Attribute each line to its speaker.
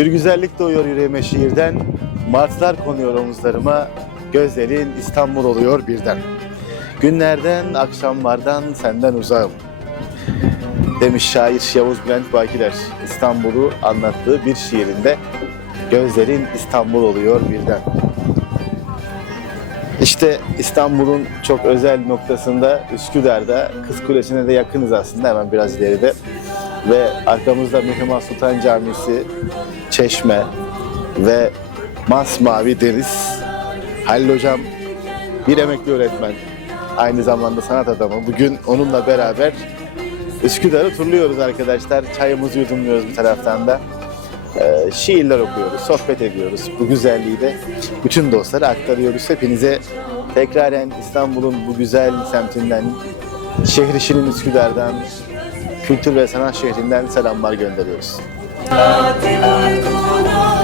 Speaker 1: Bir güzellik doğuyor yüreğime şiirden, martılar konuyor omuzlarıma, gözlerin İstanbul oluyor birden. Günlerden, akşamlardan senden uzağım. Demiş şair Yavuz Bülent Bakiler İstanbul'u anlattığı bir şiirinde gözlerin İstanbul oluyor birden. İşte İstanbul'un çok özel noktasında Üsküdar'da Kız Kulesi'ne de yakınız aslında hemen biraz ileride. Ve arkamızda Mihrimah Sultan Camisi, Çeşme ve masmavi deniz. Halil Hocam bir emekli öğretmen, aynı zamanda sanat adamı. Bugün onunla beraber Üsküdar'ı turluyoruz arkadaşlar. Çayımızı yudumluyoruz bir taraftan da. Ee, şiirler okuyoruz, sohbet ediyoruz. Bu güzelliği de bütün dostlara aktarıyoruz. Hepinize tekraren İstanbul'un bu güzel semtinden, şehir Üsküdar'dan, kültür ve sanat şehrinden selamlar gönderiyoruz.
Speaker 2: Katip uykuna